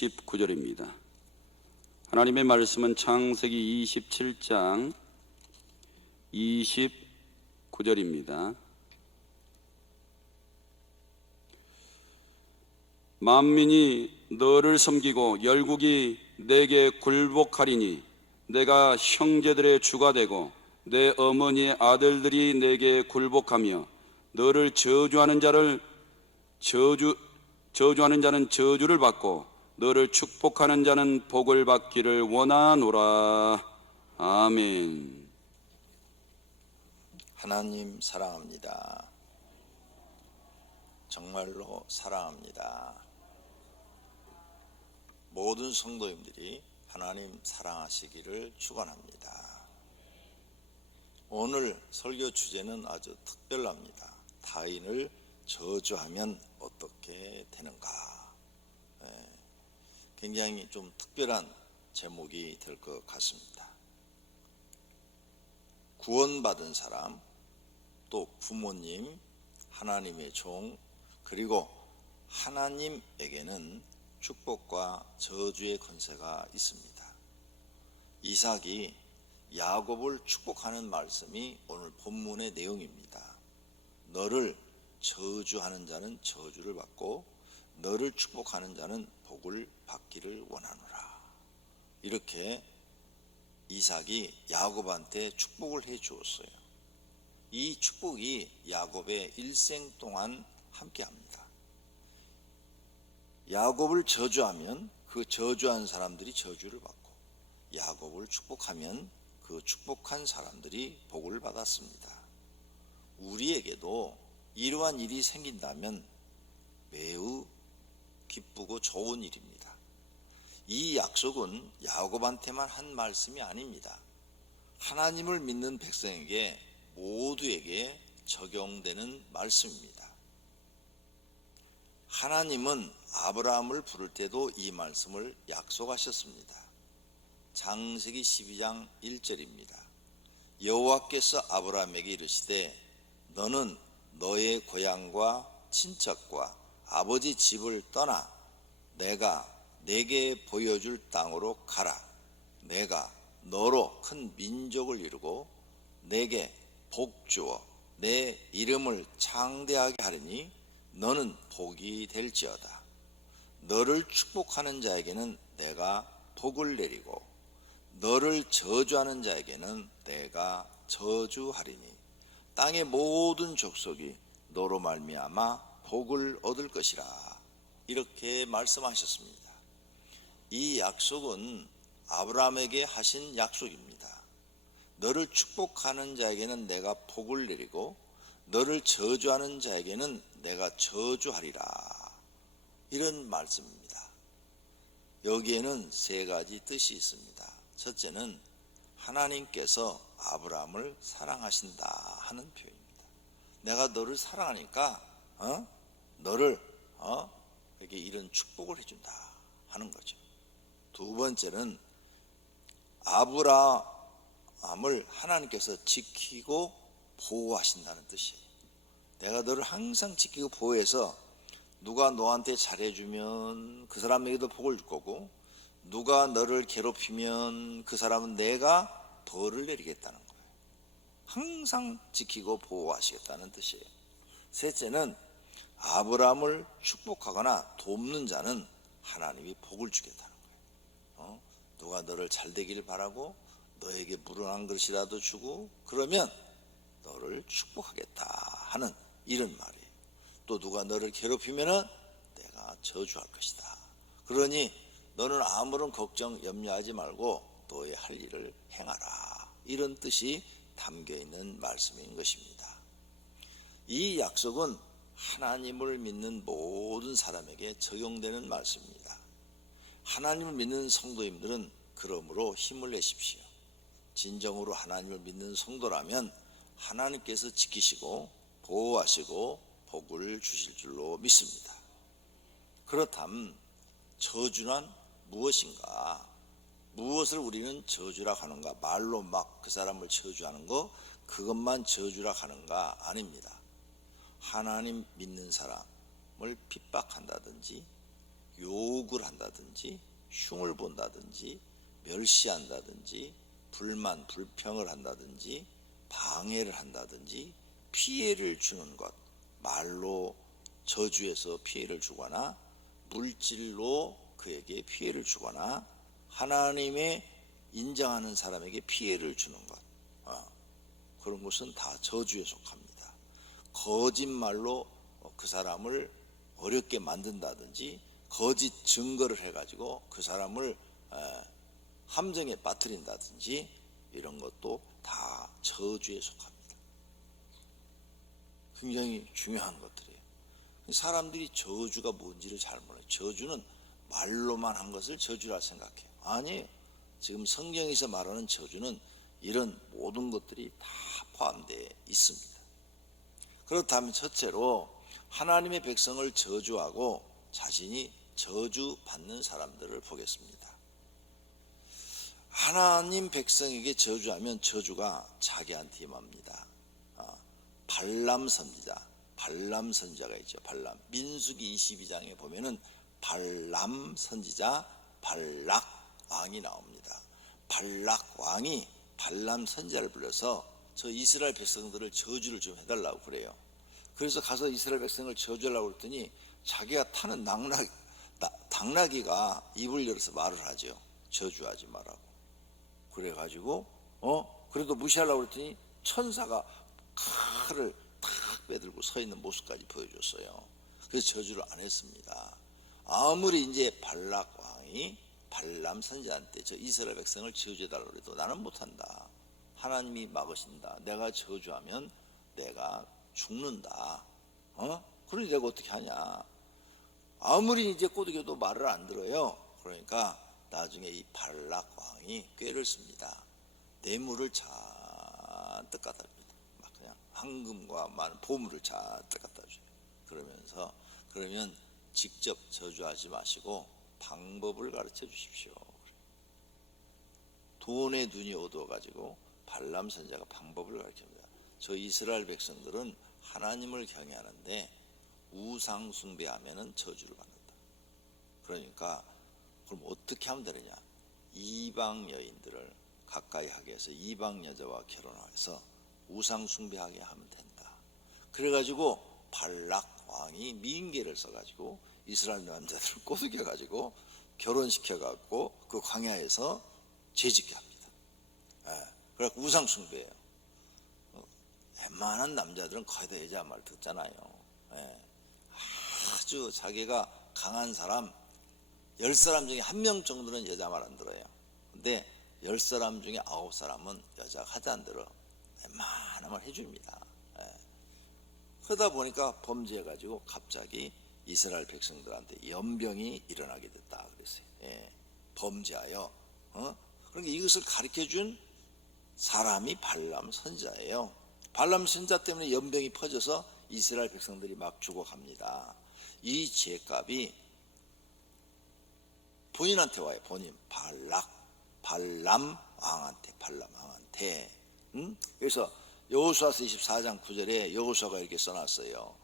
19절입니다. 하나님의 말씀은 창세기 27장 29절입니다. 만민이 너를 섬기고 열국이 내게 굴복하리니 내가 형제들의 주가 되고 내 어머니의 아들들이 내게 굴복하며 너를 저주하는 자는 저주를 받고 너를 축복하는 자는 복을 받기를 원하노라. 아멘. 하나님 사랑합니다. 정말로 사랑합니다. 모든 성도님들이 하나님 사랑하시기를 축원합니다. 오늘 설교 주제는 아주 특별합니다. 타인을 저주하면 어떻게 되는가. 굉장히 좀 특별한 제목이 될 것 같습니다. 구원받은 사람, 또 부모님, 하나님의 종, 그리고 하나님에게는 축복과 저주의 권세가 있습니다. 이삭이 야곱을 축복하는 말씀이 오늘 본문의 내용입니다. 너를 저주하는 자는 저주를 받고 너를 축복하는 자는 복을 받기를 원하노라. 이렇게 이삭이 야곱한테 축복을 해 주었어요. 이 축복이 야곱의 일생 동안 함께합니다. 야곱을 저주하면 그 저주한 사람들이 저주를 받고 야곱을 축복하면 그 축복한 사람들이 복을 받았습니다. 우리에게도 이러한 일이 생긴다면 매우 기쁘고 좋은 일입니다. 이 약속은 야곱한테만 한 말씀이 아닙니다. 하나님을 믿는 백성에게 모두에게 적용되는 말씀입니다. 하나님은 아브라함을 부를 때도 이 말씀을 약속하셨습니다. 창세기 12장 1절입니다. 여호와께서 아브라함에게 이르시되 너는 너의 고향과 친척과 아버지 집을 떠나 내가 내게 보여줄 땅으로 가라. 내가 너로 큰 민족을 이루고 내게 복 주어 내 이름을 창대하게 하리니 너는 복이 될지어다. 너를 축복하는 자에게는 내가 복을 내리고 너를 저주하는 자에게는 내가 저주하리니 땅의 모든 족속이 너로 말미암아 복을 얻을 것이라. 이렇게 말씀하셨습니다. 이 약속은 아브라함에게 하신 약속입니다. 너를 축복하는 자에게는 내가 복을 내리고 너를 저주하는 자에게는 내가 저주하리라. 이런 말씀입니다. 여기에는 세 가지 뜻이 있습니다. 첫째는 하나님께서 아브라함을 사랑하신다 하는 표현입니다. 내가 너를 사랑하니까 너를 이렇게 이런 축복을 해준다 하는 거죠. 두 번째는 아브라함을 하나님께서 지키고 보호하신다는 뜻이에요. 내가 너를 항상 지키고 보호해서 누가 너한테 잘해주면 그 사람에게도 복을 줄 거고 누가 너를 괴롭히면 그 사람은 내가 벌을 내리겠다는 거예요. 항상 지키고 보호하시겠다는 뜻이에요. 셋째는 아브라함을 축복하거나 돕는 자는 하나님이 복을 주겠다는 거예요. 누가 너를 잘 되기를 바라고 너에게 물을 한 그릇이라도 주고 그러면 너를 축복하겠다 하는 이런 말이에요. 또 누가 너를 괴롭히면은 내가 저주할 것이다. 그러니 너는 아무런 걱정 염려하지 말고 너의 할 일을 행하라. 이런 뜻이 담겨 있는 말씀인 것입니다. 이 약속은 하나님을 믿는 모든 사람에게 적용되는 말씀입니다. 하나님을 믿는 성도님들은 그러므로 힘을 내십시오. 진정으로 하나님을 믿는 성도라면 하나님께서 지키시고 보호하시고 복을 주실 줄로 믿습니다. 그렇다면 저주란 무엇인가? 무엇을 우리는 저주라 하는가? 말로 막 그 사람을 저주하는 거 그것만 저주라 하는가? 아닙니다. 하나님 믿는 사람을 핍박한다든지 욕을 한다든지 흉을 본다든지 멸시한다든지 불만 불평을 한다든지 방해를 한다든지 피해를 주는 것, 말로 저주해서 피해를 주거나 물질로 그에게 피해를 주거나 하나님의 인정하는 사람에게 피해를 주는 것, 그런 것은 다 저주에 속합니다. 거짓말로 그 사람을 어렵게 만든다든지 거짓 증거를 해가지고 그 사람을 함정에 빠뜨린다든지 이런 것도 다 저주에 속합니다. 굉장히 중요한 것들이에요. 사람들이 저주가 뭔지를 잘 몰라요. 저주는 말로만 한 것을 저주라 생각해요. 아니에요. 지금 성경에서 말하는 저주는 이런 모든 것들이 다 포함되어 있습니다. 그렇다면 첫째로 하나님의 백성을 저주하고 자신이 저주받는 사람들을 보겠습니다. 하나님 백성에게 저주하면 저주가 자기한테 임합니다. 발람 선지자가 있죠. 발람. 민수기 22장에 보면은 발람 선지자 발락 왕이 나옵니다. 발락 왕이 발람 선지자를 불러서 저 이스라엘 백성들을 저주를 좀 해달라고 그래요. 그래서 가서 이스라엘 백성을 저주하려고 그랬더니 자기가 타는 당나귀가 입을 열어서 말을 하죠. 저주하지 말라고. 그래가지고 그래도 무시하려고 그랬더니 천사가 칼을 탁 빼들고 서 있는 모습까지 보여줬어요. 그래서 저주를 안 했습니다. 아무리 이제 발락 왕이 발람 선지자한테 저 이스라엘 백성을 저주해달라고 해도 나는 못한다. 하나님이 막으신다. 내가 저주하면 내가 죽는다. 그러니 내가 어떻게 하냐. 아무리 이제 꼬드겨도 말을 안 들어요. 그러니까 나중에 이 발락 왕이 꾀를 씁니다. 뇌물을 잔뜩 갖다 줍니다. 막 그냥 황금과 많은 보물을 잔뜩 갖다 줘요. 그러면 직접 저주하지 마시고 방법을 가르쳐 주십시오. 돈에 눈이 어두워가지고 발람 선지자가 방법을 가르칩니다. 저 이스라엘 백성들은 하나님을 경외하는데 우상 숭배하면은 저주를 받는다. 그러니까 그럼 어떻게 하면 되느냐? 이방 여인들을 가까이 하게 해서 이방 여자와 결혼해서 우상 숭배하게 하면 된다. 그래가지고 발락 왕이 미인계를 써가지고 이스라엘 남자들을 꼬드겨가지고 결혼시켜갖고 그 광야에서 죄짓게 합니다. 그래갖고 우상 숭배해요. 웬만한 남자들은 거의 다 여자 말 듣잖아요. 아주 자기가 강한 사람 10사람 중에 1명 정도는 여자 말 안 들어요. 근데 10사람 중에 9사람은 여자가 하지 안 들어. 웬만한 말 해줍니다. 그러다 보니까 범죄해가지고 갑자기 이스라엘 백성들한테 연병이 일어나게 됐다 그랬어요. 범죄하여. 그러니까 이것을 가르쳐준 사람이 발람 선지자예요. 발람 선지자 때문에 연병이 퍼져서 이스라엘 백성들이 막 죽어갑니다. 이 죄값이 본인한테 와요. 본인 발람 왕한테. 그래서 여호수아서 24장 9절에 여호수아가 이렇게 써놨어요.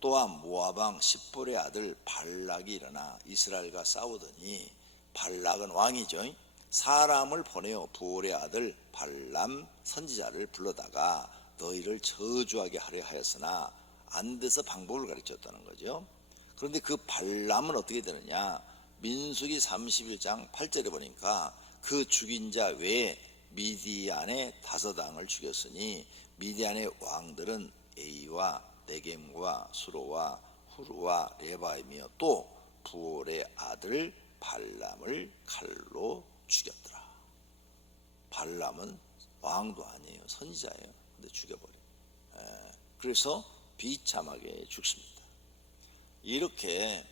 또한 모압 왕 십볼의 아들 발락이 일어나 이스라엘과 싸우더니, 발락은 왕이죠. 사람을 보내어 부올의 아들 발람 선지자를 불러다가 너희를 저주하게 하려 하였으나 안 돼서 방법을 가르쳤다는 거죠. 그런데 그 발람은 어떻게 되느냐? 민수기 31장 8절에 보니까 그 죽인 자 외에 미디안의 5왕을 죽였으니 미디안의 왕들은 에이와 네겜과 수로와 후루와 레바임이며 또 부올의 아들 발람을 칼로 죽였더라. 발람은 왕도 아니에요. 선지자예요. 근데 죽여버려요. 그래서 비참하게 죽습니다. 이렇게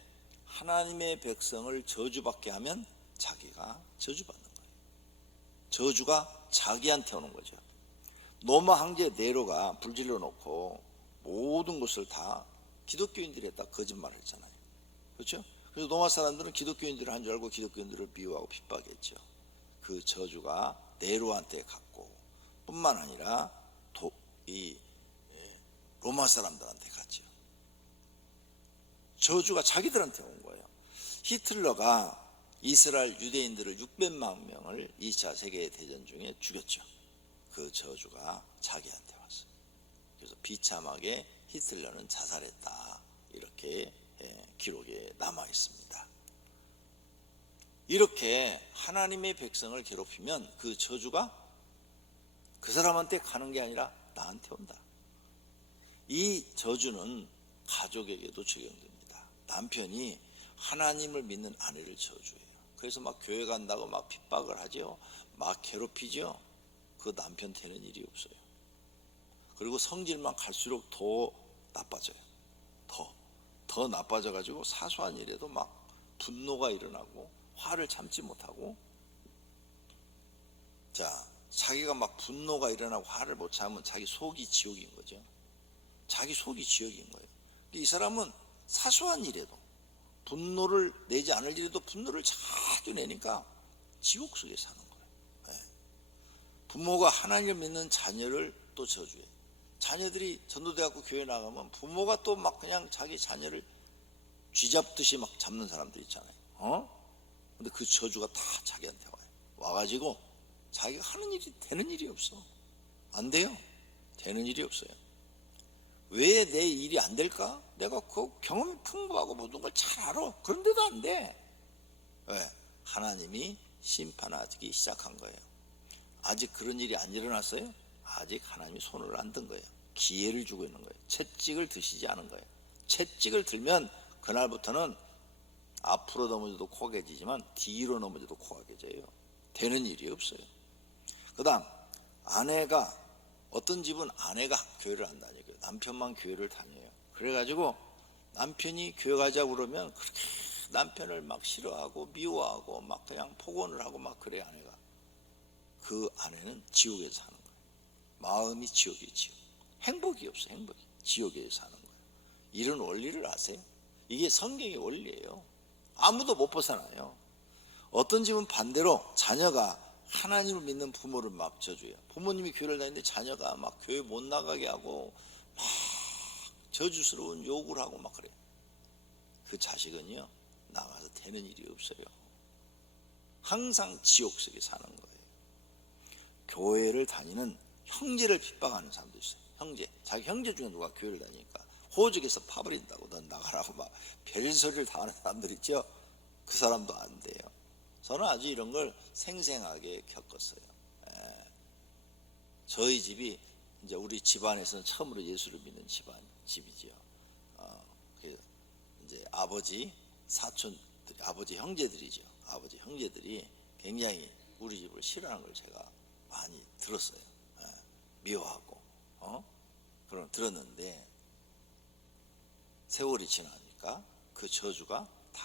하나님의 백성을 저주받게 하면 자기가 저주받는 거예요. 저주가 자기한테 오는 거죠. 로마 황제 네로가 불질러 놓고 모든 것을 다 기독교인들이 했다 거짓말을 했잖아요. 그렇죠? 그래서 로마 사람들은 기독교인들을 한 줄 알고 기독교인들을 미워하고 핍박했죠. 그 저주가 네로한테 갔고 뿐만 아니라 이 로마 사람들한테 갔죠. 저주가 자기들한테 온 거예요. 히틀러가 이스라엘 유대인들을 600만 명을 2차 세계대전 중에 죽였죠. 그 저주가 자기한테 왔어요. 그래서 비참하게 히틀러는 자살했다, 이렇게 기록에 남아 있습니다. 이렇게 하나님의 백성을 괴롭히면 그 저주가 그 사람한테 가는 게 아니라 나한테 온다. 이 저주는 가족에게도 적용됩니다. 남편이 하나님을 믿는 아내를 저주해요. 그래서 막 교회 간다고 막 핍박을 하죠. 막 괴롭히죠. 그 남편 되는 일이 없어요. 그리고 성질만 갈수록 더 나빠져요. 더 나빠져 가지고 사소한 일에도 막 분노가 일어나고 화를 참지 못하고, 자, 자기가 막 분노가 일어나고 화를 못 참으면 자기 속이 지옥인 거죠. 자기 속이 지옥인 거예요. 이 사람은 사소한 일에도, 분노를 내지 않을 일에도 분노를 자주 내니까 지옥 속에 사는 거예요. 부모가 하나님을 믿는 자녀를 또 저주해. 자녀들이 전도대학교 교회 나가면 부모가 또 막 그냥 자기 자녀를 쥐잡듯이 막 잡는 사람들 있잖아요. 근데 그 저주가 다 자기한테 와요. 와가지고 자기가 하는 일이 되는 일이 없어. 안 돼요. 되는 일이 없어요. 왜 내 일이 안 될까? 내가 그 경험이 풍부하고 모든 걸 잘 알아. 그런데도 안 돼. 왜? 하나님이 심판하기 시작한 거예요. 아직 그런 일이 안 일어났어요? 아직 하나님이 손을 안 든 거예요. 기회를 주고 있는 거예요. 채찍을 드시지 않은 거예요. 채찍을 들면 그날부터는 앞으로 넘어져도 코가 깨지지만 뒤로 넘어져도 코가 깨져요. 되는 일이 없어요. 그 다음, 아내가, 어떤 집은 아내가 교회를 안 다녀요. 남편만 교회를 다녀요. 그래가지고 남편이 교회 가자고 그러면 그렇게 남편을 막 싫어하고 미워하고 막 그냥 폭언을 하고 막 그래요. 아내가. 그 아내는 지옥에서 사는 거예요. 마음이 지옥이에요. 지옥. 행복이 없어요. 행복이. 지옥에서 사는 거예요. 이런 원리를 아세요? 이게 성경의 원리예요. 아무도 못 벗어나요. 어떤 집은 반대로 자녀가 하나님을 믿는 부모를 막 저주해요. 부모님이 교회를 다니는데 자녀가 막 교회 못 나가게 하고 막 저주스러운 욕을 하고 막 그래요. 그 자식은요, 나가서 되는 일이 없어요. 항상 지옥 속에 사는 거예요. 교회를 다니는 형제를 핍박하는 사람도 있어요. 형제, 자기 형제 중에 누가 교회를 다니니까 호적에서 파버린다고, 넌 나가라고 막 별소리를 다 하는 사람들 있죠. 그 사람도 안 돼요. 저는 아주 이런 걸 생생하게 겪었어요. 저희 집이 이제 우리 집안에서는 처음으로 예수를 믿는 집이지요. 이제 아버지 사촌들이, 아버지 형제들이죠. 아버지 형제들이 굉장히 우리 집을 싫어하는 걸 제가 많이 들었어요. 미워하고, 그런 들었는데 세월이 지나니까 그 저주가 다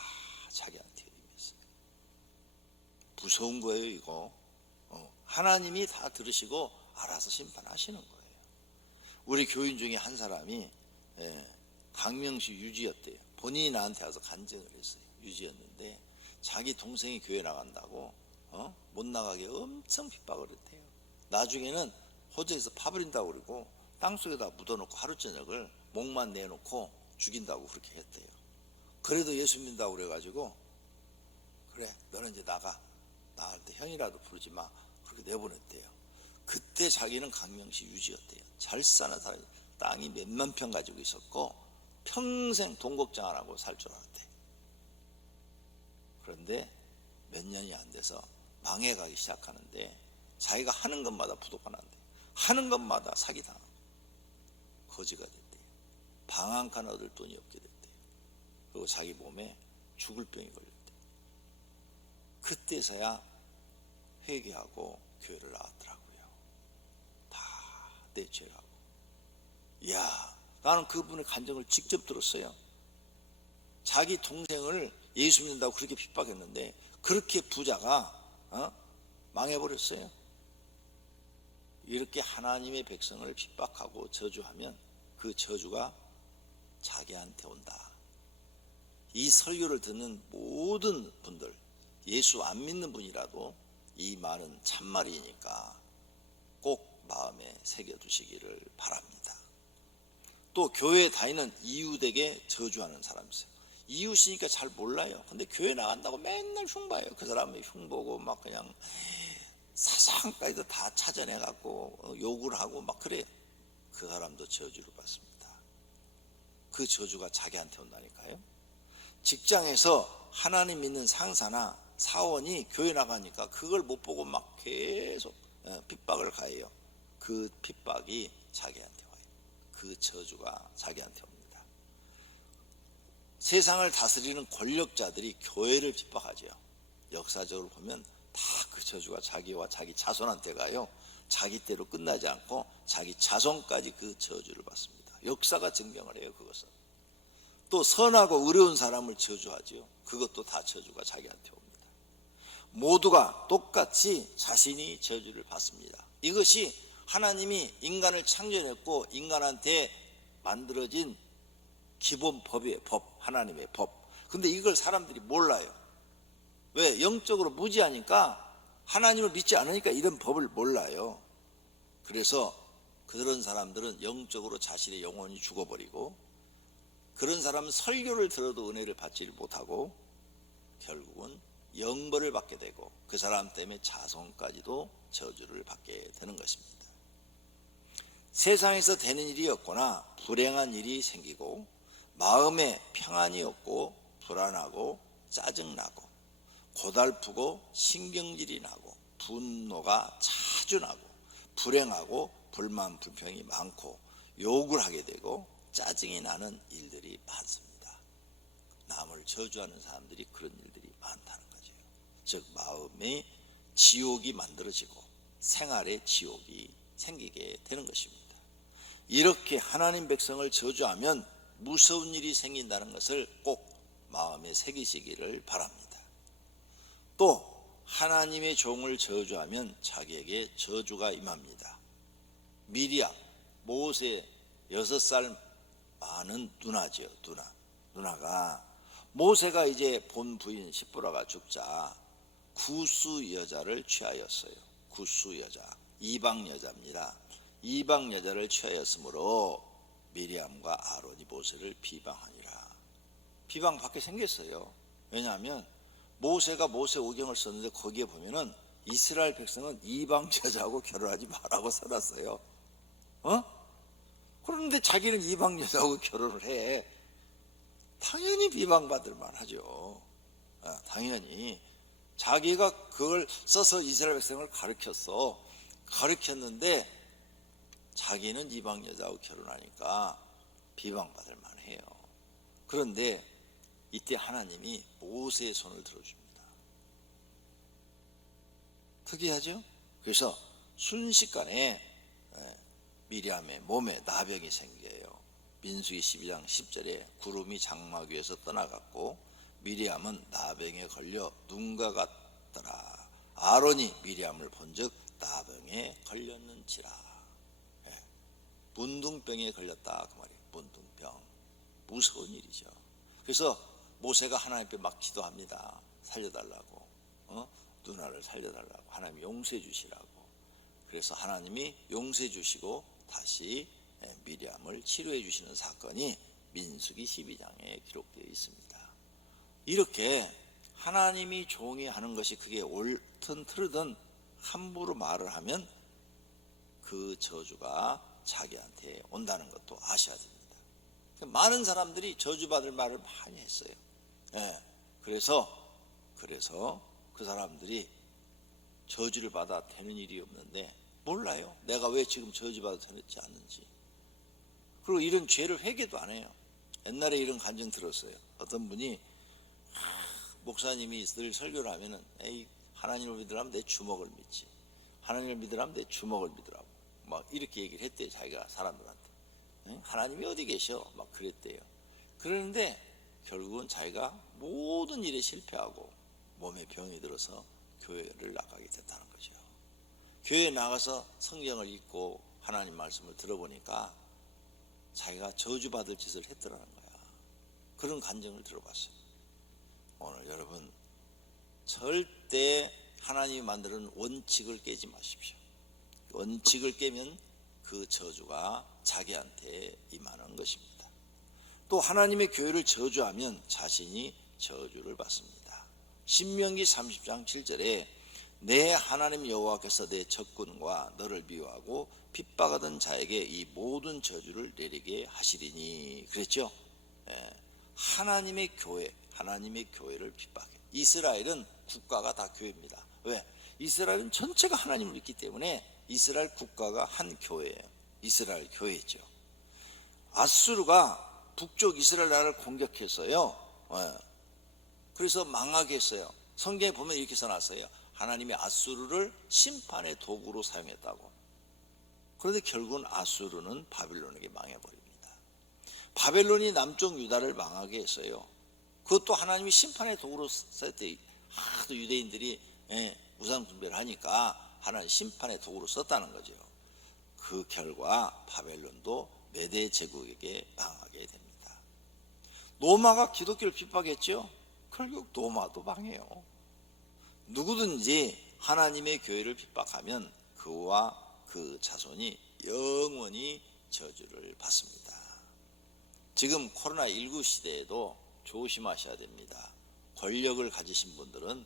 자기한테 임했어요. 무서운 거예요, 이거. 하나님이 다 들으시고 알아서 심판하시는 거예요. 우리 교인 중에 한 사람이 강명식 유지였대요. 본인이 나한테 와서 간증을 했어요. 유지였는데 자기 동생이 교회 나간다고 못 나가게 엄청 핍박을 했대요. 나중에는 호적에서 파버린다고 그러고 땅속에다 묻어놓고 하루 저녁을 목만 내놓고 죽인다고 그렇게 했대요. 그래도 예수 믿는다고 그래가지고, 그래 너는 이제 나갈 때 형이라도 부르지 마, 그렇게 내보냈대요. 그때 자기는 강명식 유지였대요. 잘 사는 사람이, 땅이 몇만 평 가지고 있었고 평생 돈 걱정 안 하고 살 줄 알았대. 그런데 몇 년이 안 돼서 망해가기 시작하는데 자기가 하는 것마다 부도가 난대. 하는 것마다 사기당하고 거지가 됐대요. 방 한 칸 얻을 돈이 없게 됐대요. 그리고 자기 몸에 죽을 병이 걸렸대요. 그때서야 회개하고 교회를 나왔더라고요. 다 내 죄라고. 이야, 나는 그분의 간증을 직접 들었어요. 자기 동생을 예수 믿는다고 그렇게 핍박했는데 그렇게 부자가 망해버렸어요. 이렇게 하나님의 백성을 핍박하고 저주하면 그 저주가 자기한테 온다. 이 설교를 듣는 모든 분들, 예수 안 믿는 분이라도 이 말은 참말이니까 꼭 마음에 새겨두시기를 바랍니다. 또 교회에 다니는 이웃에게 저주하는 사람이 있어요. 이웃이니까 잘 몰라요. 근데 교회 나간다고 맨날 흉봐요. 그 사람이 흉보고 막 그냥 사상까지도 다 찾아내 갖고 욕을 하고 막 그래요. 그 사람도 저주를 받습니다. 그 저주가 자기한테 온다니까요. 직장에서 하나님 믿는 상사나 사원이 교회 나가니까 그걸 못 보고 막 계속 핍박을 가해요. 그 핍박이 자기한테 와요. 그 저주가 자기한테 옵니다. 세상을 다스리는 권력자들이 교회를 핍박하죠. 역사적으로 보면 다 그 저주가 자기와 자기 자손한테 가요. 자기 때로 끝나지 않고 자기 자손까지 그 저주를 받습니다. 역사가 증명을 해요. 그것은. 또 선하고 의로운 사람을 저주하지요. 그것도 다 저주가 자기한테 옵니다. 모두가 똑같이 자신이 저주를 받습니다. 이것이 하나님이 인간을 창조했고 인간한테 만들어진 기본 법이에요. 법, 하나님의 법. 근데 이걸 사람들이 몰라요. 왜? 영적으로 무지하니까, 하나님을 믿지 않으니까 이런 법을 몰라요. 그래서 그런 사람들은 영적으로 자신의 영혼이 죽어버리고, 그런 사람은 설교를 들어도 은혜를 받지 못하고 결국은 영벌을 받게 되고 그 사람 때문에 자손까지도 저주를 받게 되는 것입니다. 세상에서 되는 일이 없거나 불행한 일이 생기고 마음에 평안이 없고 불안하고 짜증나고 고달프고 신경질이 나고 분노가 자주 나고 불행하고 불만 불평이 많고 욕을 하게 되고 짜증이 나는 일들이 많습니다. 남을 저주하는 사람들이 그런 일들이 많다는 거죠. 즉 마음의 지옥이 만들어지고 생활의 지옥이 생기게 되는 것입니다. 이렇게 하나님 백성을 저주하면 무서운 일이 생긴다는 것을 꼭 마음에 새기시기를 바랍니다. 또 하나님의 종을 저주하면 자기에게 저주가 임합니다. 미리암, 모세 6살 많은 누나죠. 누나가 모세가 이제 본 부인 시보라가 죽자 구스 여자를 취하였어요. 구스 여자, 이방 여자입니다. 이방 여자를 취하였으므로 미리암과 아론이 모세를 비방하니라. 비방받게 생겼어요. 왜냐하면 모세가 모세 오경을 썼는데 거기에 보면은 이스라엘 백성은 이방 여자하고 결혼하지 말라고 써놨어요. 그런데 자기는 이방 여자하고 결혼을 해. 당연히 비방받을 만하죠. 당연히 자기가 그걸 써서 이스라엘 백성을 가르쳤는데 자기는 이방 여자하고 결혼하니까 비방받을 만해요. 그런데 이때 하나님이 모세의 손을 들어줍니다. 특이하죠? 그래서 순식간에 미리암의 몸에 나병이 생겨요. 민수기 12장 10절에 구름이 장막 위에서 떠나갔고 미리암은 나병에 걸려 눈과 같더라. 아론이 미리암을 본즉 나병에 걸렸는지라. 문둥병에 걸렸다 그 말이에요. 문둥병. 무서운 일이죠. 그래서 모세가 하나님께 막 기도합니다. 살려달라고. 누나를 살려달라고. 하나님 용서해 주시라고. 그래서 하나님이 용서해 주시고 다시 미리암을 치료해 주시는 사건이 민수기 12장에 기록되어 있습니다. 이렇게 하나님이 종이 하는 것이 그게 옳든 틀든 함부로 말을 하면 그 저주가 자기한테 온다는 것도 아셔야 됩니다. 많은 사람들이 저주받을 말을 많이 했어요. 그래서 그 사람들이 저주를 받아 되는 일이 없는데 몰라요. 내가 왜 지금 저주받아 되지 않는지. 그리고 이런 죄를 회개도 안 해요. 옛날에 이런 간증 들었어요. 어떤 분이 목사님이 늘 설교를 하면은 에이 하나님을 믿으라면 내 주먹을 믿지. 하나님을 믿으라면 내 주먹을 믿으라고. 막 이렇게 얘기를 했대요. 자기가 사람들한테. 하나님이 어디 계셔? 막 그랬대요. 그러는데 결국은 자기가 모든 일에 실패하고 몸에 병이 들어서 교회를 나가게 됐다는 거죠. 교회에 나가서 성경을 읽고 하나님 말씀을 들어보니까 자기가 저주받을 짓을 했더라는 거야. 그런 간증을 들어봤어요. 오늘 여러분 절대 하나님이 만드는 원칙을 깨지 마십시오. 원칙을 깨면 그 저주가 자기한테 임하는 것입니다. 또 하나님의 교회를 저주하면 자신이 저주를 받습니다. 신명기 30장 7절에 내 하나님 여호와께서 내 적군과 너를 미워하고 핍박하던 자에게 이 모든 저주를 내리게 하시리니 그랬죠. 하나님의 교회를 핍박해. 이스라엘은 국가가 다 교회입니다. 왜? 이스라엘은 전체가 하나님을 믿기 때문에 이스라엘 국가가 한 교회예요. 이스라엘 교회죠. 아수르가 북쪽 이스라엘 나라를 공격했어요. 그래서 망하게 했어요. 성경에 보면 이렇게 써놨어요. 하나님이 아수르를 심판의 도구로 사용했다고. 그런데 결국은 아수르는 바벨론에게 망해버립니다. 바벨론이 남쪽 유다를 망하게 했어요. 그것도 하나님이 심판의 도구로 썼대. 하도 유대인들이 우상 숭배를 하니까 하나님 심판의 도구로 썼다는 거죠. 그 결과 바벨론도 메대 제국에게 망하게 됩니다. 로마가 기독교를 핍박했죠. 결국 로마도 망해요. 누구든지 하나님의 교회를 핍박하면 그와 그 자손이 영원히 저주를 받습니다. 지금 코로나19 시대에도 조심하셔야 됩니다. 권력을 가지신 분들은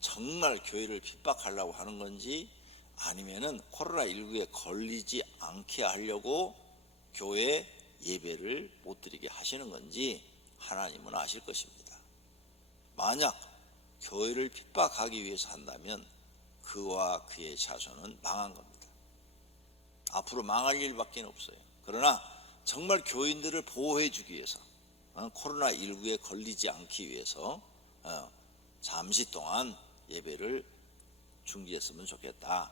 정말 교회를 핍박하려고 하는 건지 아니면은 코로나19에 걸리지 않게 하려고 교회 예배를 못 드리게 하시는 건지 하나님은 아실 것입니다. 만약 교회를 핍박하기 위해서 한다면 그와 그의 자손은 망한 겁니다. 앞으로 망할 일밖에 없어요. 그러나 정말 교인들을 보호해 주기 위해서 코로나19에 걸리지 않기 위해서 잠시 동안 예배를 중지했으면 좋겠다.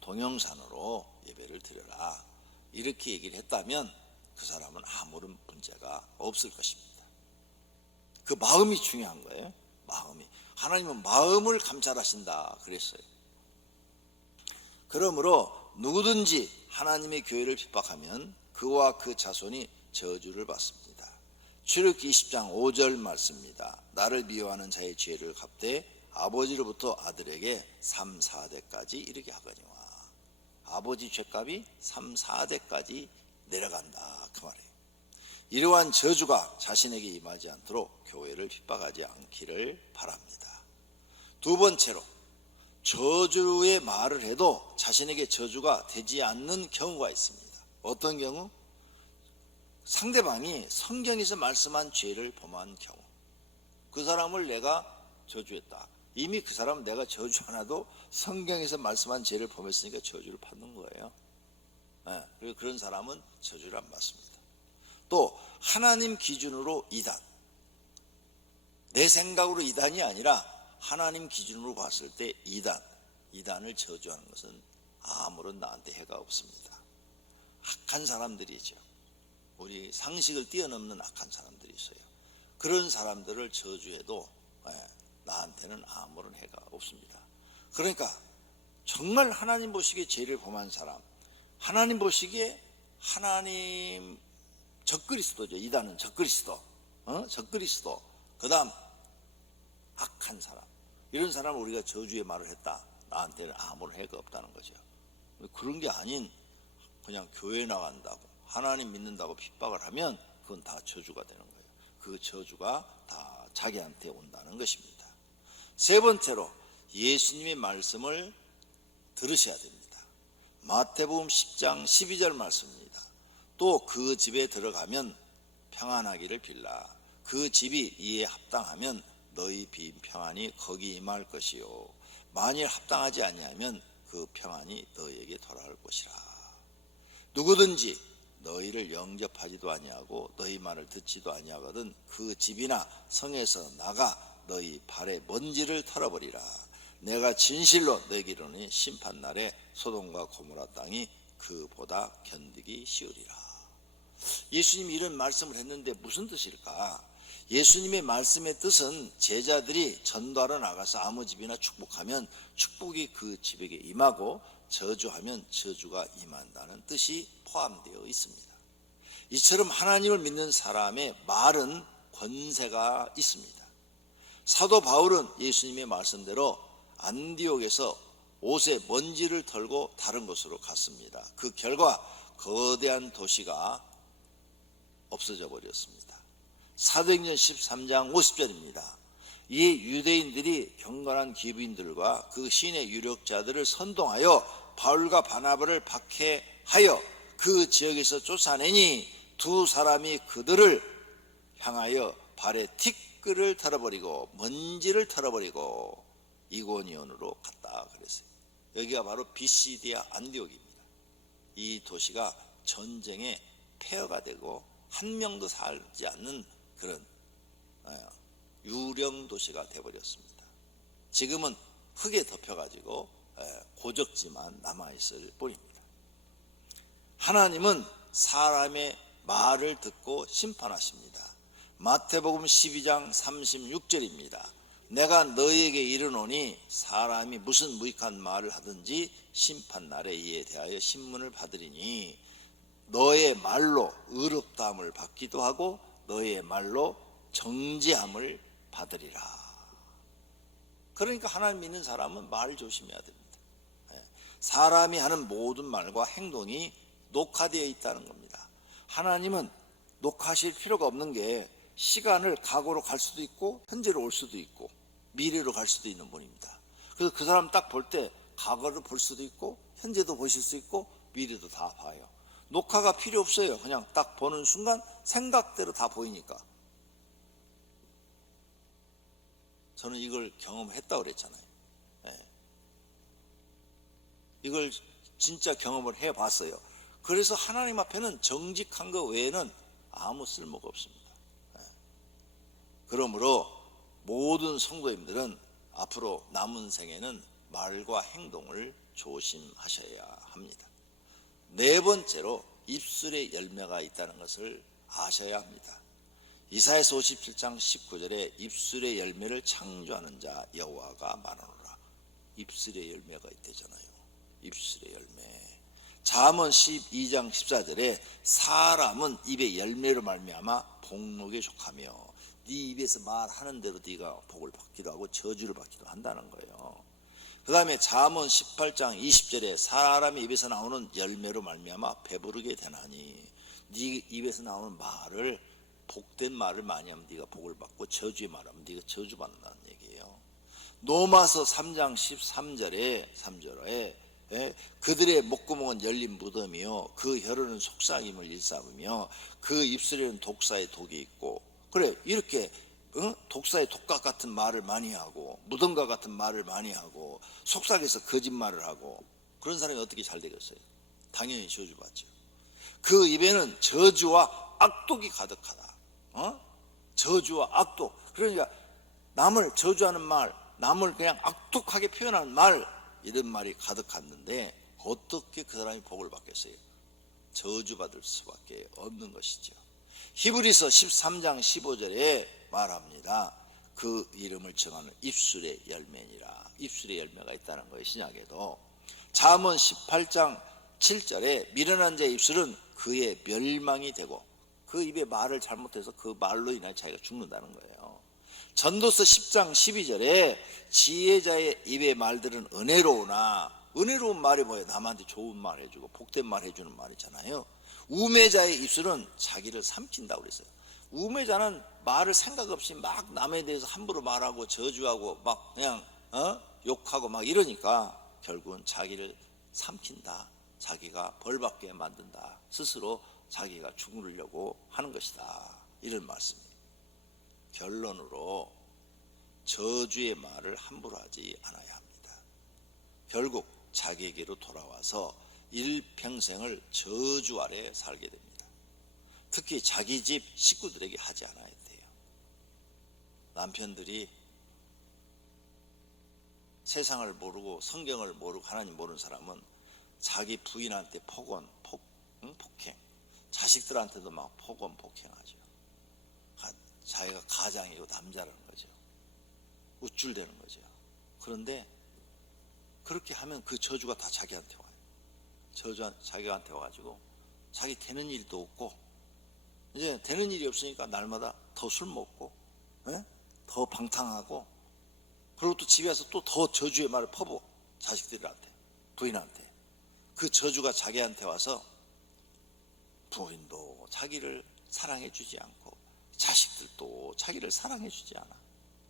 동영상으로 예배를 드려라. 이렇게 얘기를 했다면 그 사람은 아무런 문제가 없을 것입니다. 그 마음이 중요한 거예요. 마음이. 하나님은 마음을 감찰하신다 그랬어요. 그러므로 누구든지 하나님의 교회를 핍박하면 그와 그 자손이 저주를 받습니다. 출애굽기 20장 5절 말씀입니다. 나를 미워하는 자의 죄를 갚되 아버지로부터 아들에게 3, 4대까지 이르게 하거니와. 아버지 죄값이 3, 4대까지 내려간다 그 말이에요. 이러한 저주가 자신에게 임하지 않도록 교회를 핍박하지 않기를 바랍니다. 두 번째로 저주의 말을 해도 자신에게 저주가 되지 않는 경우가 있습니다. 어떤 경우? 상대방이 성경에서 말씀한 죄를 범한 경우. 그 사람을 내가 저주했다. 이미 그 사람은 내가 저주 하나도 성경에서 말씀한 죄를 범했으니까 저주를 받는 거예요. 그리고 그런 사람은 저주를 안 받습니다. 또 하나님 기준으로 이단, 내 생각으로 이단이 아니라 하나님 기준으로 봤을 때 이단을 저주하는 것은 아무런 나한테 해가 없습니다. 악한 사람들이죠. 우리 상식을 뛰어넘는 악한 사람들이 있어요. 그런 사람들을 저주해도 나한테는 아무런 해가 없습니다. 그러니까 정말 하나님 보시기에 죄를 범한 사람, 하나님 보시기에 하나님 적그리스도죠. 이단은 적그리스도, 적그리스도. 그 다음 악한 사람, 이런 사람을 우리가 저주의 말을 했다. 나한테는 아무런 해가 없다는 거죠. 그런 게 아닌 그냥 교회 나간다고 하나님 믿는다고 핍박을 하면 그건 다 저주가 되는 거예요. 그 저주가 다 자기한테 온다는 것입니다. 세 번째로 예수님의 말씀을 들으셔야 됩니다. 마태복음 10장 12절 말씀입니다. 또 그 집에 들어가면 평안하기를 빌라. 그 집이 이에 합당하면 너희 빈 평안이 거기 임할 것이요 만일 합당하지 아니하면 그 평안이 너희에게 돌아올 것이라. 누구든지 너희를 영접하지도 아니하고 너희 말을 듣지도 아니하거든 그 집이나 성에서 나가 너희 발에 먼지를 털어버리라. 내가 진실로 너희에게 이르노니 심판날에 소돔과 고모라 땅이 그보다 견디기 쉬우리라. 예수님이 이런 말씀을 했는데 무슨 뜻일까? 예수님의 말씀의 뜻은 제자들이 전도하러 나가서 아무 집이나 축복하면 축복이 그 집에게 임하고 저주하면 저주가 임한다는 뜻이 포함되어 있습니다. 이처럼 하나님을 믿는 사람의 말은 권세가 있습니다. 사도 바울은 예수님의 말씀대로 안디옥에서 옷에 먼지를 털고 다른 곳으로 갔습니다. 그 결과 거대한 도시가 없어져 버렸습니다. 사도행전 13장 50절입니다. 이 유대인들이 경건한 기부인들과 그 신의 유력자들을 선동하여 바울과 바나바를 박해하여 그 지역에서 쫓아내니 두 사람이 그들을 향하여 발에 티끌을 털어버리고 먼지를 털어버리고 이고니온으로 갔다 그랬어요. 여기가 바로 비시디아 안디옥입니다. 이 도시가 전쟁에 폐허가 되고 한 명도 살지 않는 그런 유령 도시가 되어버렸습니다. 지금은 흙에 덮여가지고 고적지만 남아있을 뿐입니다. 하나님은 사람의 말을 듣고 심판하십니다. 마태복음 12장 36절입니다. 내가 너희에게 이르노니 사람이 무슨 무익한 말을 하든지 심판날에 이에 대하여 신문을 받으리니 너의 말로 의롭다함을 받기도 하고 너의 말로 정죄함을 받으리라. 그러니까 하나님 믿는 사람은 말 조심해야 됩니다. 사람이 하는 모든 말과 행동이 녹화되어 있다는 겁니다. 하나님은 녹화하실 필요가 없는 게 시간을 과거로 갈 수도 있고 현재로 올 수도 있고 미래로 갈 수도 있는 분입니다. 그래서 그 사람 딱 볼 때 과거를 볼 수도 있고 현재도 보실 수 있고 미래도 다 봐요. 녹화가 필요 없어요. 그냥 딱 보는 순간 생각대로 다 보이니까. 저는 이걸 경험했다고 그랬잖아요. 이걸 진짜 경험을 해봤어요. 그래서 하나님 앞에는 정직한 것 외에는 아무 쓸모가 없습니다. 그러므로 모든 성도님들은 앞으로 남은 생에는 말과 행동을 조심하셔야 합니다. 네 번째로 입술에 열매가 있다는 것을 아셔야 합니다. 이사야서 57장 19절에 입술의 열매를 창조하는 자 여호와가 말하노라. 입술의 열매가 있대잖아요. 입술의 열매. 잠언 12장 14절에 사람은 입의 열매로 말미암아 복록에 족하며 네 입에서 말하는 대로 네가 복을 받기도 하고 저주를 받기도 한다는 거예요. 그 다음에 잠언 18장 20절에 사람의 입에서 나오는 열매로 말미암아 배부르게 되나니 네 입에서 나오는 말을 복된 말을 많이 하면 네가 복을 받고 저주의 말하면 네가 저주받는다는 얘기예요. 로마서 3장 3절에 그들의 목구멍은 열린 무덤이요 그 혀로는 속삭임을 일삼으며 그 입술에는 독사의 독이 있고 그래 이렇게 독사의 독각 같은 말을 많이 하고 무덤과 같은 말을 많이 하고 속삭여서 거짓말을 하고 그런 사람이 어떻게 잘 되겠어요? 당연히 저주받죠. 그 입에는 저주와 악독이 가득하다. 저주와 악독. 그러니까 남을 저주하는 말, 남을 그냥 악독하게 표현하는 말 이런 말이 가득했는데 어떻게 그 사람이 복을 받겠어요? 저주받을 수밖에 없는 것이죠. 히브리서 13장 15절에 말합니다. 그 이름을 정하는 입술의 열매니라. 입술의 열매가 있다는 거예요. 신약에도. 잠언 18장 7절에 미련한 자의 입술은 그의 멸망이 되고 그 입에 말을 잘못해서 그 말로 인해 자기가 죽는다는 거예요. 전도서 10장 12절에 지혜자의 입의 말들은 은혜로우나 은혜로운 말이 뭐예요? 남한테 좋은 말 해주고 복된 말 해주는 말이잖아요. 우매자의 입술은 자기를 삼킨다고 그랬어요. 우매자는 말을 생각 없이 막 남에 대해서 함부로 말하고 저주하고 막 그냥 욕하고 막 이러니까 결국은 자기를 삼킨다. 자기가 벌받게 만든다. 스스로 자기가 죽으려고 하는 것이다. 이런 말씀이에요. 결론으로 저주의 말을 함부로 하지 않아야 합니다. 결국 자기에게로 돌아와서 일평생을 저주 아래 살게 됩니다. 특히 자기 집 식구들에게 하지 않아야 돼요. 남편들이 세상을 모르고 성경을 모르고 하나님 모르는 사람은 자기 부인한테 폭행, 자식들한테도 막 폭행하죠. 자기가 가장이고 남자라는 거죠. 우쭐대는 거죠. 그런데 그렇게 하면 그 저주가 다 자기한테 와요. 저주가 자기한테 와가지고 자기 되는 일도 없고 이제 되는 일이 없으니까 날마다 더 술 먹고 더 방탕하고 그리고 또 집에 와서 또 더 저주의 말을 퍼부어 자식들한테 부인한테 그 저주가 자기한테 와서 부인도 자기를 사랑해 주지 않고 자식들도 자기를 사랑해 주지 않아.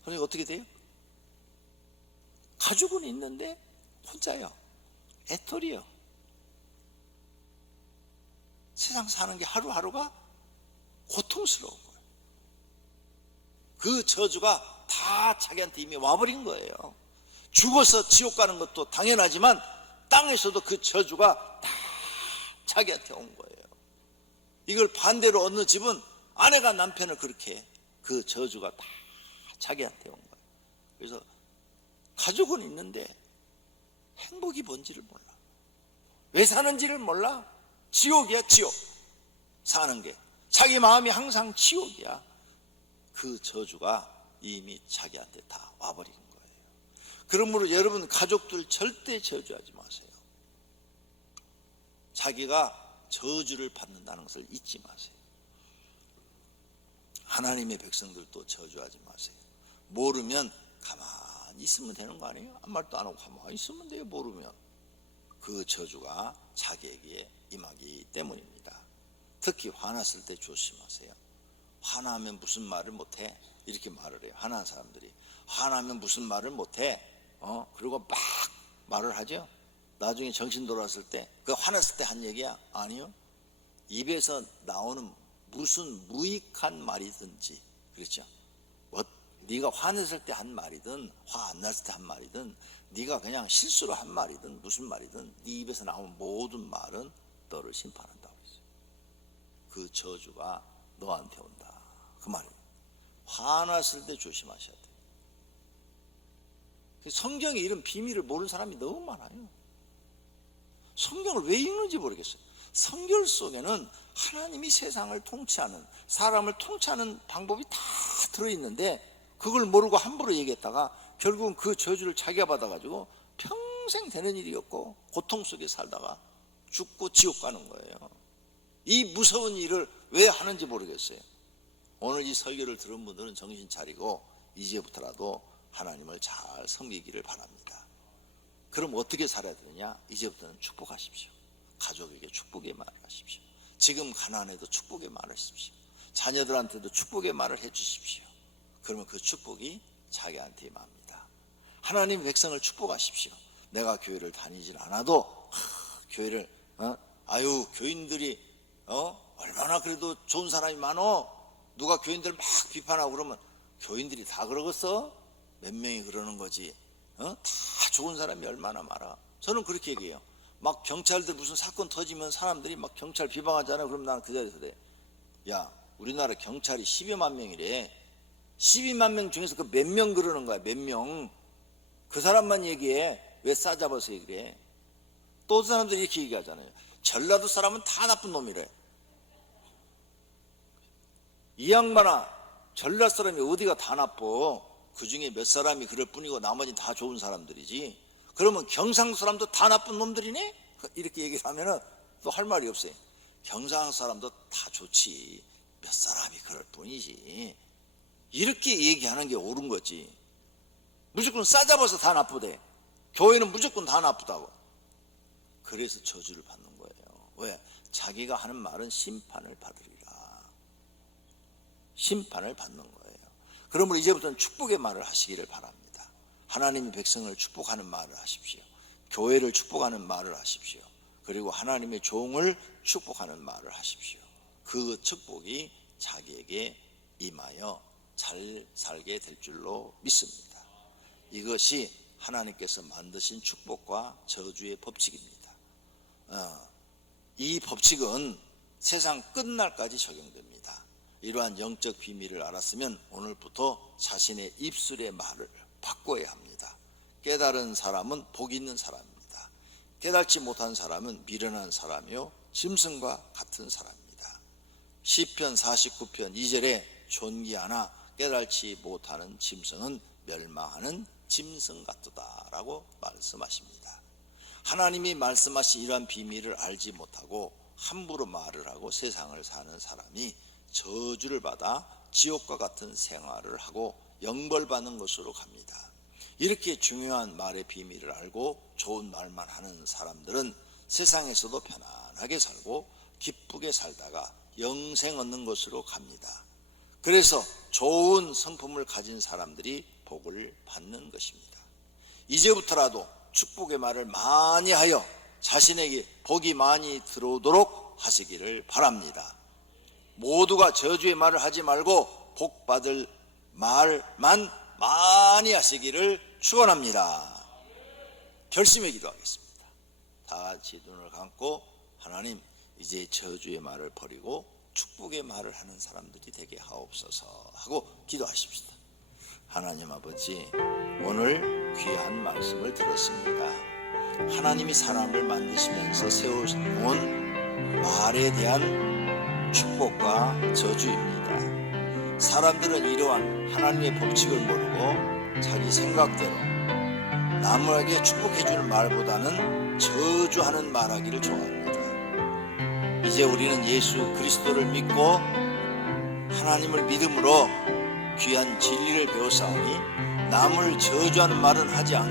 그러니까 어떻게 돼요? 가족은 있는데 혼자요. 애톨이요. 세상 사는 게 하루하루가 고통스러운 거예요. 그 저주가 다 자기한테 이미 와버린 거예요. 죽어서 지옥 가는 것도 당연하지만 땅에서도 그 저주가 다 자기한테 온 거예요. 이걸 반대로 어느 집은 아내가 남편을 그렇게 해. 그 저주가 다 자기한테 온 거예요. 그래서 가족은 있는데 행복이 뭔지를 몰라. 왜 사는지를 몰라. 지옥이야, 지옥. 사는 게 자기 마음이 항상 지옥이야. 그 저주가 이미 자기한테 다 와버린 거예요. 그러므로 여러분 가족들 절대 저주하지 마세요. 자기가 저주를 받는다는 것을 잊지 마세요. 하나님의 백성들도 저주하지 마세요. 모르면 가만히 있으면 되는 거 아니에요? 아무 말도 안 하고 가만히 있으면 돼요. 모르면 그 저주가 자기에게 임하기 때문입니다. 특히 화났을 때 조심하세요. 화나면 무슨 말을 못해? 이렇게 말을 해요. 화난 사람들이 화나면 무슨 말을 못해? 그리고 막 말을 하죠. 나중에 정신 돌아왔을 때 그 화났을 때 한 얘기야? 아니요. 입에서 나오는 무슨 무익한 말이든지, 그렇죠? 네가 화냈을 때 한 말이든 화 안 났을 때 한 말이든 네가 그냥 실수로 한 말이든 무슨 말이든 네 입에서 나오는 모든 말은 너를 심판한다고 했어요. 그 저주가 너한테 온다, 그 말이에요. 화났을 때 조심하셔야 돼요. 성경에 이런 비밀을 모르는 사람이 너무 많아요. 성경을 왜 읽는지 모르겠어요. 성경 속에는 하나님이 세상을 통치하는, 사람을 통치하는 방법이 다 들어있는데 그걸 모르고 함부로 얘기했다가 결국은 그 저주를 자기가 받아가지고 평생 되는 일이었고 고통 속에 살다가 죽고 지옥 가는 거예요. 이 무서운 일을 왜 하는지 모르겠어요. 오늘 이 설교를 들은 분들은 정신 차리고 이제부터라도 하나님을 잘 섬기기를 바랍니다. 그럼 어떻게 살아야 되느냐? 이제부터는 축복하십시오. 가족에게 축복의 말을 하십시오. 지금 가난해도 축복의 말을 하십시오. 자녀들한테도 축복의 말을 해주십시오. 그러면 그 축복이 자기한테 임합니다. 하나님 백성을 축복하십시오. 내가 교회를 다니질 않아도 교회를 교인들이 얼마나 그래도 좋은 사람이 많어. 누가 교인들 막 비판하고 그러면 교인들이 다 그러겠어? 몇 명이 그러는 거지. 다 좋은 사람이 얼마나 많아. 저는 그렇게 얘기해요. 막 경찰들 무슨 사건 터지면 사람들이 막 경찰 비방하잖아요. 그럼 나는 그 자리에서 그래. 야, 우리나라 경찰이 12만 명이래. 12만 명 중에서 그 몇 명 그러는 거야. 몇 명. 그 사람만 얘기해. 왜 싸잡아서 얘기를 해? 또 사람들이 이렇게 얘기하잖아요. 전라도 사람은 다 나쁜 놈이래. 이 양반아, 전라 사람이 어디가 다 나빠? 그 중에 몇 사람이 그럴 뿐이고 나머지는 다 좋은 사람들이지. 그러면 경상도 사람도 다 나쁜 놈들이네? 이렇게 얘기를 하면은 또 할 말이 없어요. 경상도 사람도 다 좋지. 몇 사람이 그럴 뿐이지. 이렇게 얘기하는 게 옳은 거지. 무조건 싸잡아서 다 나쁘대. 교회는 무조건 다 나쁘다고. 그래서 저주를 받는 거예요. 왜? 자기가 하는 말은 심판을 받으리라. 심판을 받는 거예요. 그러므로 이제부터는 축복의 말을 하시기를 바랍니다. 하나님의 백성을 축복하는 말을 하십시오. 교회를 축복하는 말을 하십시오. 그리고 하나님의 종을 축복하는 말을 하십시오. 그 축복이 자기에게 임하여 잘 살게 될 줄로 믿습니다. 이것이 하나님께서 만드신 축복과 저주의 법칙입니다. 이 법칙은 세상 끝날까지 적용됩니다. 이러한 영적 비밀을 알았으면 오늘부터 자신의 입술의 말을 바꿔야 합니다. 깨달은 사람은 복 있는 사람입니다. 깨달지 못한 사람은 미련한 사람이요 짐승과 같은 사람입니다. 시편 49편 2절에 존귀하나 깨달지 못하는 짐승은 멸망하는 짐승 같도다라고 말씀하십니다. 하나님이 말씀하신 이러한 비밀을 알지 못하고 함부로 말을 하고 세상을 사는 사람이 저주를 받아 지옥과 같은 생활을 하고 영벌받는 것으로 갑니다. 이렇게 중요한 말의 비밀을 알고 좋은 말만 하는 사람들은 세상에서도 편안하게 살고 기쁘게 살다가 영생 얻는 것으로 갑니다. 그래서 좋은 성품을 가진 사람들이 복을 받는 것입니다. 이제부터라도 축복의 말을 많이 하여 자신에게 복이 많이 들어오도록 하시기를 바랍니다. 모두가 저주의 말을 하지 말고 복 받을 말만 많이 하시기를 축원합니다. 결심의 기도하겠습니다. 다 같이 눈을 감고 하나님, 이제 저주의 말을 버리고 축복의 말을 하는 사람들이 되게 하옵소서 하고 기도하십시다. 하나님 아버지, 오늘 귀한 말씀을 들었습니다. 하나님이 사람을 만드시면서 세워놓은 말에 대한 축복과 저주입니다. 사람들은 이러한 하나님의 법칙을 모르고 자기 생각대로 남에게 축복해주는 말보다는 저주하는 말하기를 좋아합니다. 이제 우리는 예수 그리스도를 믿고 하나님을 믿음으로 귀한 진리를 배웠사오니 남을 저주하는 말은 하지 않고